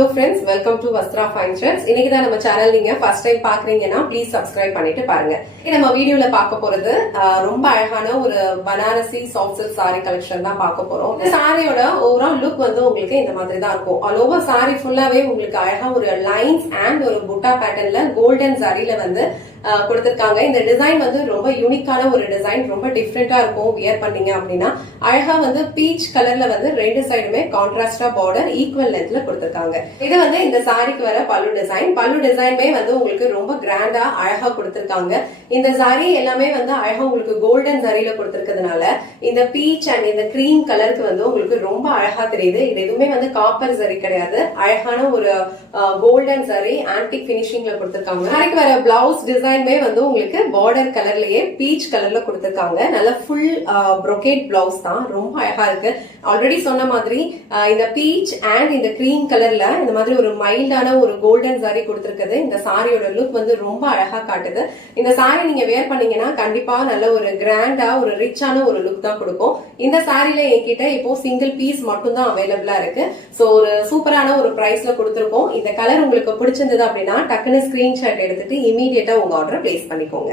Hello friends, welcome to Vastra Fine Threads. இன்னைக்கு தான் நம்ம சேனல் நீங்க ஃபர்ஸ்ட் டைம் பாக்குறீங்கன்னா ப்ளீஸ் சப்ஸ்கிரைப் பண்ணிட்டு பாருங்க. இன்னைக்கு நம்ம வீடியோல பார்க்க போறது ரொம்ப அழகான ஒரு Banarasi soft silk saree collection தான் பார்க்க போறோம். இந்த சாரியோட ஓவரால் லுக் வந்து உங்களுக்கு இந்த மாதிரி தான் இருக்கும். ஆல் ஓவர் saree ஃபுல்லாவே உங்களுக்கு அழகா ஒரு லைன்ஸ் அண்ட் ஒரு புட்டா பேட்டர்ன்ல கோல்டன் ஜரில வந்து கொடுத்திருக்காங்க. இந்த டிசைன் வந்து ரொம்ப யூனிக்கான ஒரு டிசைன், ரொம்ப டிஃப்ரெண்டா இருக்கும். வியர் பண்ணீங்க அப்படின்னா அழகா வந்து பீச் கலர்ல வந்து ரெண்டு சைடுமே கான்ட்ராஸ்டா பார்டர் ஈக்குவல் லென்த்ல கொடுத்திருக்காங்க. இது வந்து இந்த சாரிக்கு வர பல்லு டிசைனுமே வந்து உங்களுக்கு ரொம்ப கிராண்டா அழகா கொடுத்திருக்காங்க. இந்த சாரி எல்லாமே வந்து அழகா உங்களுக்கு கோல்டன் ஜரியில கொடுத்திருக்கிறதுனால இந்த பீச் அண்ட் இந்த கிரீம் கலருக்கு வந்து உங்களுக்கு ரொம்ப அழகா தெரியுது. இது எதுவுமே வந்து காப்பர் ஜரி கிடையாது, அழகான ஒரு கோல்டன் ஜரி ஆன்டிக் பினிஷிங்ல கொடுத்திருக்காங்க. சாரிக்கு வர பிளவுஸ் டிசைன் வந்து உங்களுக்கு பார்டர் கலர்லயே பீச் கலர்ல கொடுத்திருக்காங்க. நல்ல ஃபுல் brocade பிளவுஸ் தான், ரொம்ப அழகா இருக்கு. ஆல்ரெடி சொன்ன மாதிரி இந்த பீச் அண்ட் இந்த கிரீம் கலர்ல இந்த மாதிரி ஒரு மைல்டான ஒரு கோல்டன் சாரி கொடுத்திருக்குது. இந்த சாரியோட லுக் வந்து ரொம்ப அழகா காட்டுது. இந்த சாரி நீங்க வேர் பண்ணீங்கன்னா கண்டிப்பா நல்ல ஒரு கிராண்டா ஒரு ரிச்சான ஒரு லுக் தான் கொடுக்கும். இந்த சாரில என்கிட்ட இப்போ சிங்கிள் பீஸ் மட்டும் தான் அவைலபிளா இருக்கு. சோ ஒரு சூப்பரான ஒரு பிரைஸ்ல கொடுத்திருக்கோம். இந்த கலர் உங்களுக்கு பிடிச்சிருந்தது அப்படின்னா டக்குன்னு ஸ்கிரீன்ஷாட் எடுத்துட்டு இமீடியட்டா உங்க ஆர்டர் பிளேஸ் பண்ணிக்கோங்க.